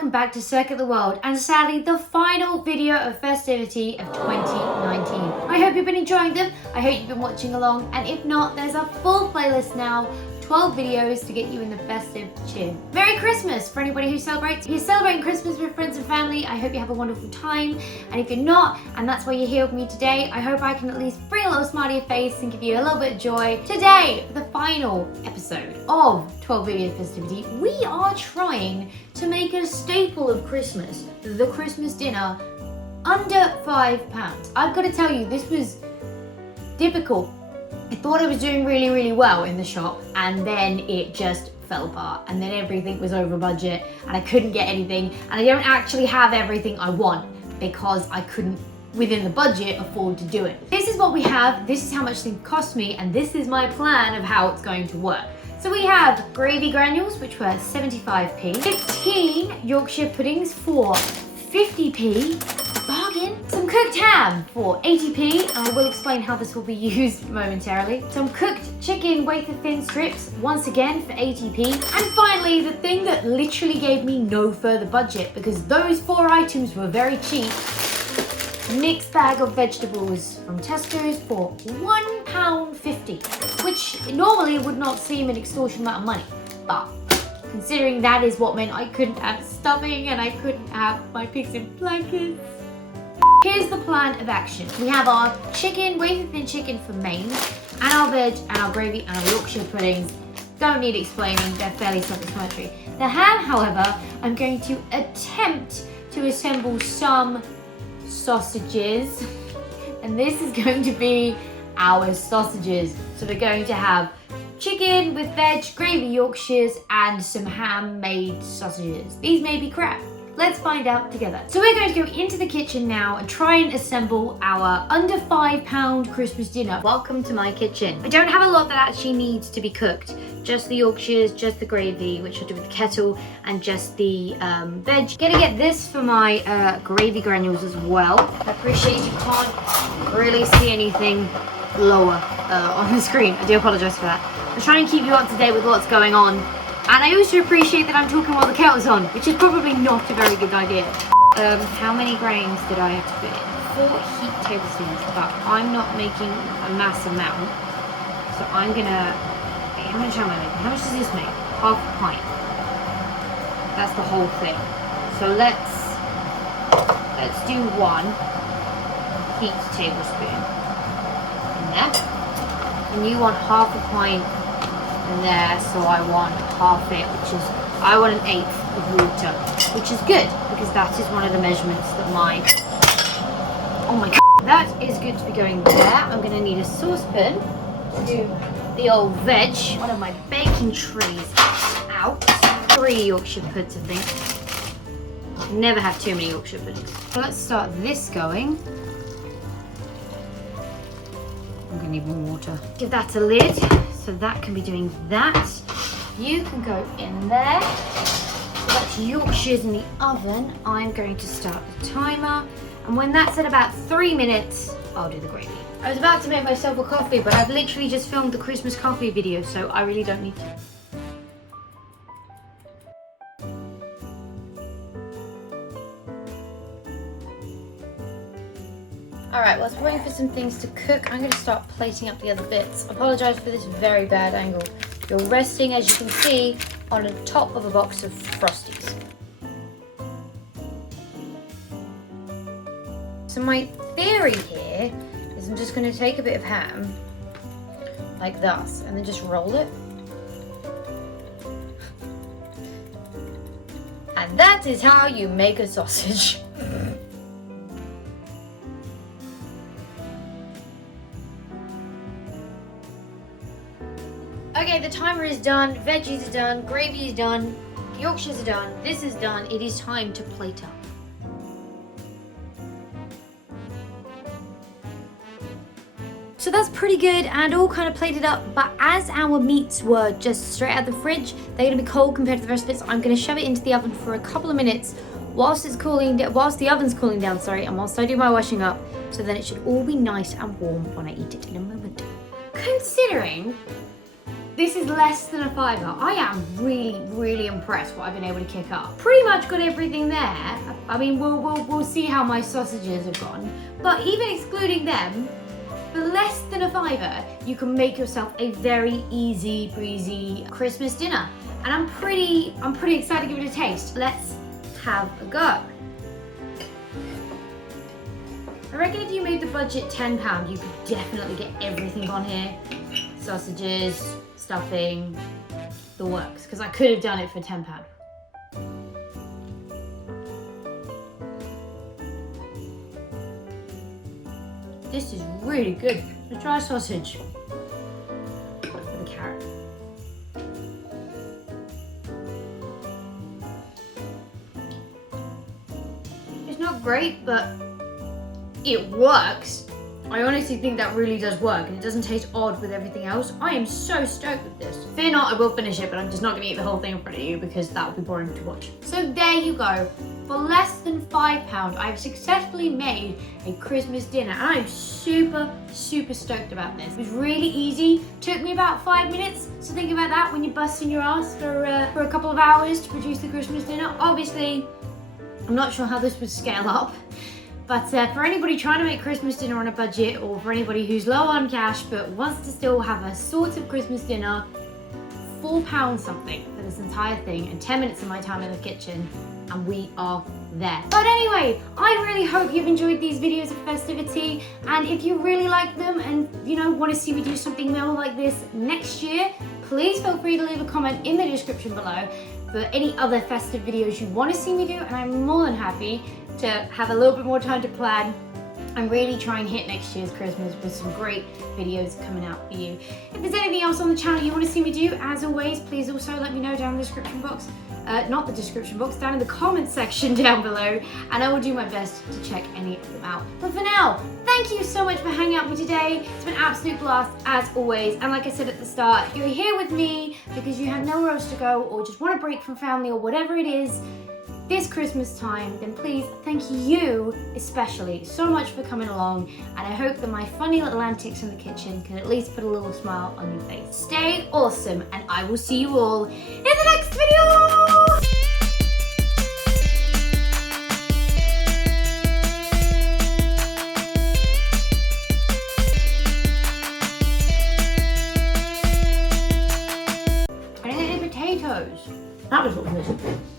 welcome back to Circuit the World, and sadly the final video of Festivity of 2019. I hope you've been enjoying them, I hope you've been watching along, and if not, there's a full playlist now, 12 videos to get you in the festive cheer. Merry Christmas for anybody who celebrates. If you're celebrating Christmas with friends and family, I hope you have a wonderful time, and if you're not, and that's why you're here with me today, I hope I can at least bring a little smile to your face and give you a little bit of joy. Today, for the final episode of 12 Video Festivity, we are trying to make a staple of Christmas, the Christmas dinner, under £5. I've got to tell you, this was difficult. I thought I was doing really well in the shop, and then it just fell apart, and then everything was over budget and I couldn't get anything, and I don't actually have everything I want because I couldn't within the budget afford to do it. This is what we have, this is how much things cost me, and this is my plan of how it's going to work. So we have gravy granules, which were 75p, 15 Yorkshire puddings for 50p, bargain, some cooked ham for 80p, and I will explain how this will be used momentarily, some cooked chicken wafer thin strips, once again for 80p, and finally the thing that literally gave me no further budget because those 4 items were very cheap, mixed bag of vegetables from Tesco's for £1.50, which normally would not seem an extortionate amount of money, but considering that is what meant I couldn't have stuffing and I couldn't have my pigs in blankets. Here's the plan of action. We have our chicken, wafer thin chicken for mains, and our veg, and our gravy, and our Yorkshire puddings. Don't need explaining, they're fairly self-explanatory. The ham, however, I'm going to attempt to assemble some sausages, and this is going to be our sausages. So we're going to have chicken with veg, gravy Yorkshires, and some ham-made sausages. These may be crap. Let's find out together. So we're going to go into the kitchen now and try and assemble our under £5 Christmas dinner. Welcome to my kitchen. I don't have a lot that actually needs to be cooked. Just the Yorkshires, just the gravy, which I'll do with the kettle, and just the veg. Gonna get this for my gravy granules as well. I appreciate you can't really see anything lower on the screen. I do apologize for that. I'm trying to keep you up to date with what's going on. And I also appreciate that I'm talking while the kettle's on, which is probably not a very good idea. How many grains did I have to put in? 4 heaped tablespoons, but I'm not making a mass amount. So I'm gonna, how much am I making? How much does this make? Half a pint. That's the whole thing. So let's do 1 heaped tablespoon in there. And you want half a pint in there, so I want half it, I want an 1/8 of water, which is good because that is one of the measurements that oh my god, that is good to be going there. I'm going to need a saucepan to do the old veg, one of my baking trays out, 3 Yorkshire puds I think, never have too many Yorkshire puddings. So let's start this going. I'm going to need more water. Give that a lid. So that can be doing that. You can go in there. So that's Yorkshire's in the oven. I'm going to start the timer. And when that's at about 3 minutes, I'll do the gravy. I was about to make myself a coffee, but I've literally just filmed the Christmas coffee video, so I really don't need to. Alright, whilst we're waiting for some things to cook, I'm going to start plating up the other bits. I apologise for this very bad angle. You're resting, as you can see, on the top of a box of Frosties. So my theory here is I'm just going to take a bit of ham, like thus, and then just roll it. And that is how you make a sausage. Okay, the timer is done, veggies are done, gravy is done, Yorkshires are done, this is done, it is time to plate up. So that's pretty good and all kind of plated up, but as our meats were just straight out of the fridge, they're going to be cold compared to the rest of it, so I'm going to shove it into the oven for a couple of minutes whilst the oven's cooling down, and whilst I do my washing up, so then it should all be nice and warm when I eat it in a moment. Considering this is less than a fiver. I am really impressed what I've been able to kick up. Pretty much got everything there. I mean, we'll see how my sausages have gone. But even excluding them, for less than a fiver, you can make yourself a very easy breezy Christmas dinner. And I'm pretty excited to give it a taste. Let's have a go. I reckon if you made the budget £10, you could definitely get everything on here. Sausages, stuffing, the works. Because I could have done it for £10. This is really good. Let's try sausage with a carrot. It's not great, but it works. I honestly think that really does work, and it doesn't taste odd with everything else. I am so stoked with this. Fear not, I will finish it, but I'm just not gonna eat the whole thing in front of you because that would be boring to watch. So there you go. For less than £5, I've successfully made a Christmas dinner, and I'm super stoked about this. It was really easy. Took me about 5 minutes. So think about that when you're busting your ass for a couple of hours to produce the Christmas dinner. Obviously, I'm not sure how this would scale up. But for anybody trying to make Christmas dinner on a budget, or for anybody who's low on cash but wants to still have a sort of Christmas dinner, £4 something for this entire thing, and 10 minutes of my time in the kitchen, and we are there. But anyway, I really hope you've enjoyed these videos of Festivity, and if you really like them and want to see me do something more like this next year, please feel free to leave a comment in the description below for any other festive videos you want to see me do, and I'm more than happy to have a little bit more time to plan and really try and hit next year's Christmas with some great videos coming out for you. If there's anything else on the channel you want to see me do, as always, please also let me know down in the description box. Not the description box, down in the comment section down below, and I will do my best to check any of them out. But for now, thank you so much for hanging out with me today. It's been an absolute blast as always, and like I said at the start, if you're here with me because you have nowhere else to go or just want a break from family or whatever it is this Christmas time, then please thank you especially so much for coming along, and I hope that my funny little antics in the kitchen can at least put a little smile on your face. Stay awesome, and I will see you all in the next